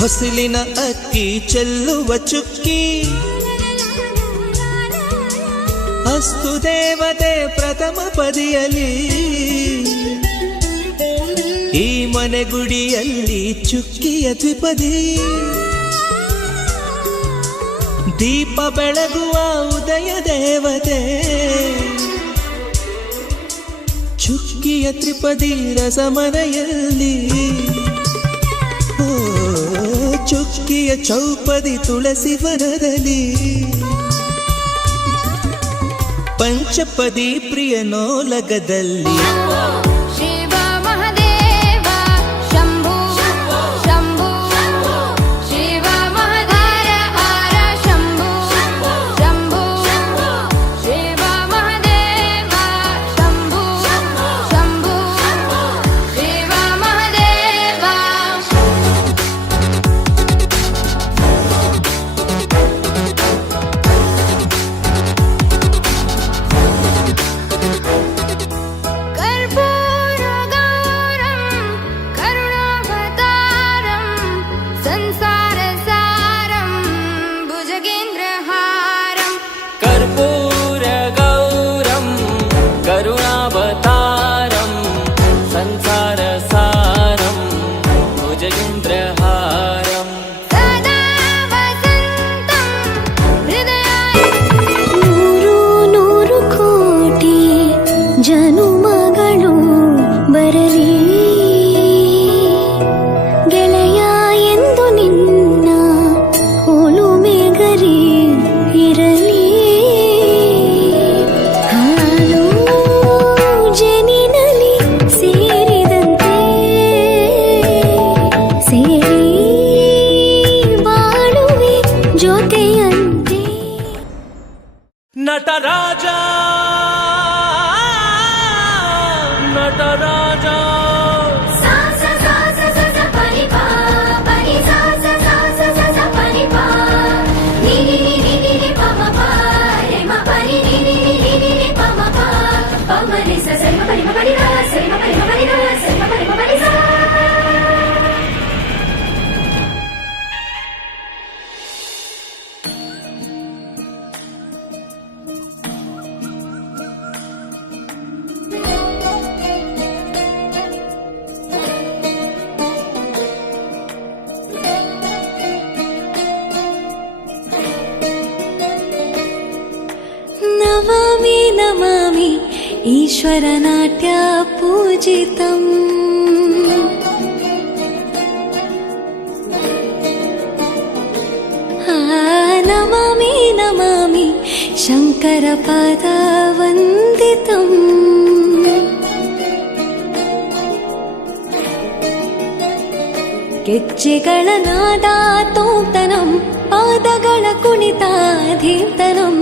ಹೊಸಲಿನ ಅಕ್ಕಿ ಚೆಲ್ಲುವ ಚುಕ್ಕಿ. ಅಸ್ತು ದೇವತೆ ಪ್ರಥಮ ಪದಿಯಲಿ ಈ ಮನೆ ಗುಡಿಯಲ್ಲಿ ಚುಕ್ಕಿಯ ದ್ವಿಪದಿ. ದೀಪ ಬೆಳಗುವ ಉದಯ ದೇವತೆ. ಚುಕ್ಕಿಯ ತ್ರಿಪದಿ ರಸಮನೆಯಲ್ಲಿ. ಚೌಪದಿ ತುಳಸಿ ವರದಲ್ಲಿ ಪಂಚಪದಿ ಪ್ರಿಯನೋಲಗದಲ್ಲಿ నటరాజా నటరాజా. ಈಶ್ವರನಾಟ್ಯ ಪೂಜಿತಂ ಆ, ನಮಾಮಿ ನಮಾಮಿ ಶಂಕರ ಪದ ವಂದಿತಂ ಗೆಜ್ಜೆಗಳ ನಾದ ತೋಂತನಂ ಪಾದಗಳ ಕುಣಿತಾಧೀರ್ತನಂ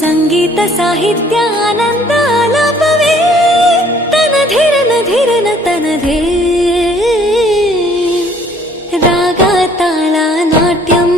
ಸಂಗೀತ ಸಾಹಿತ್ಯ నిత్యానందాలపవే తన ధిరన ధిరన తనదే రాగా తాళ నాట్యం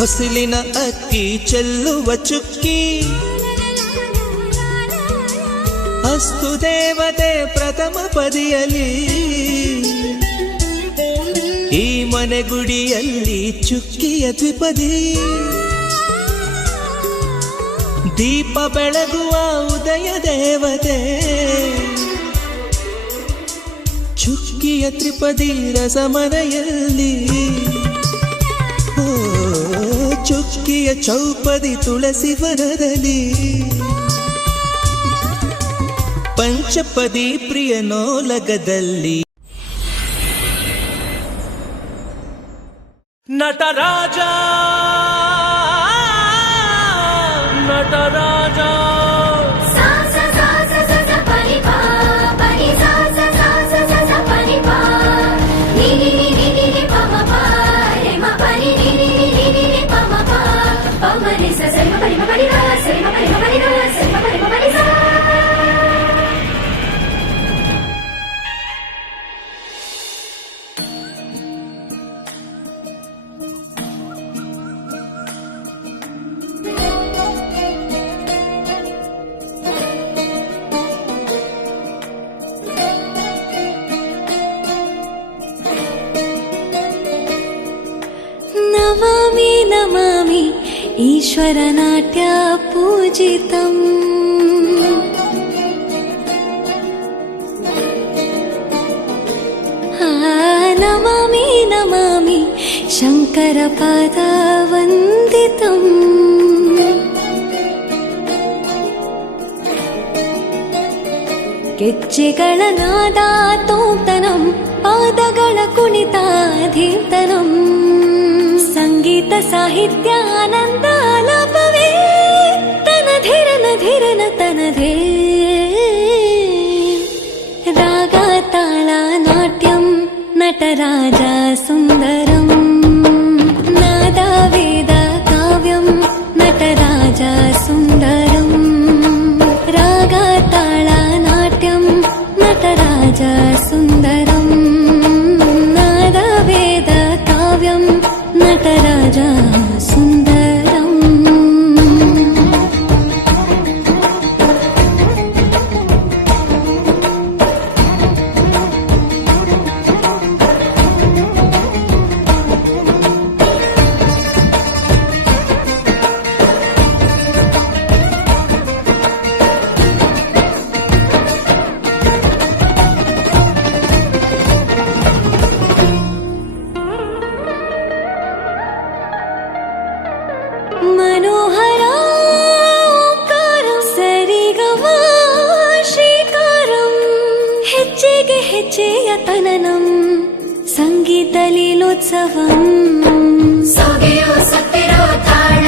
ಹೊಸಲಿನ ಅಕ್ಕಿ ಚೆಲ್ಲುವ ಚುಕ್ಕಿ. ಅಸ್ತು ದೇವತೆ ಪ್ರಥಮ ಪದಿಯಲಿ ಈ ಮನೆ ಗುಡಿಯಲ್ಲಿ ಚುಕ್ಕಿಯ ತ್ರಿಪದಿ. ದೀಪ ಬೆಳಗುವ ಉದಯ ದೇವತೆ. ಚುಕ್ಕಿಯ ತ್ರಿಪದಿ ರಸಮನೆಯಲ್ಲಿ. ಚೌಪದಿ ತುಳಸಿ ವನದಲ್ಲಿ. ಪಂಚಪದಿ ಪ್ರಿಯ ನೋಲಗದಲ್ಲಿ. ನಟರಾಜ ನಟರಾಜ ईश्वरनाट्यापूजितम् नमामि नमामि शङ्करपादावन्दितम् ಗೆಜ್ಜೆಗಳ ನಾದ ತೋಂತನಂ ಪಾದಗಳ ಕುಣಿತ ಧೀರ್ತನಂ సంగీత సాహిత్య ఆనందాలాపవే. తన ధిరన ధిరన తనదే. రాగా తాళ నాట్యం నటరాజా సుందర विषयतननं सङ्गीतलीलोत्सवम् सोगेयो सत्तिरो ताण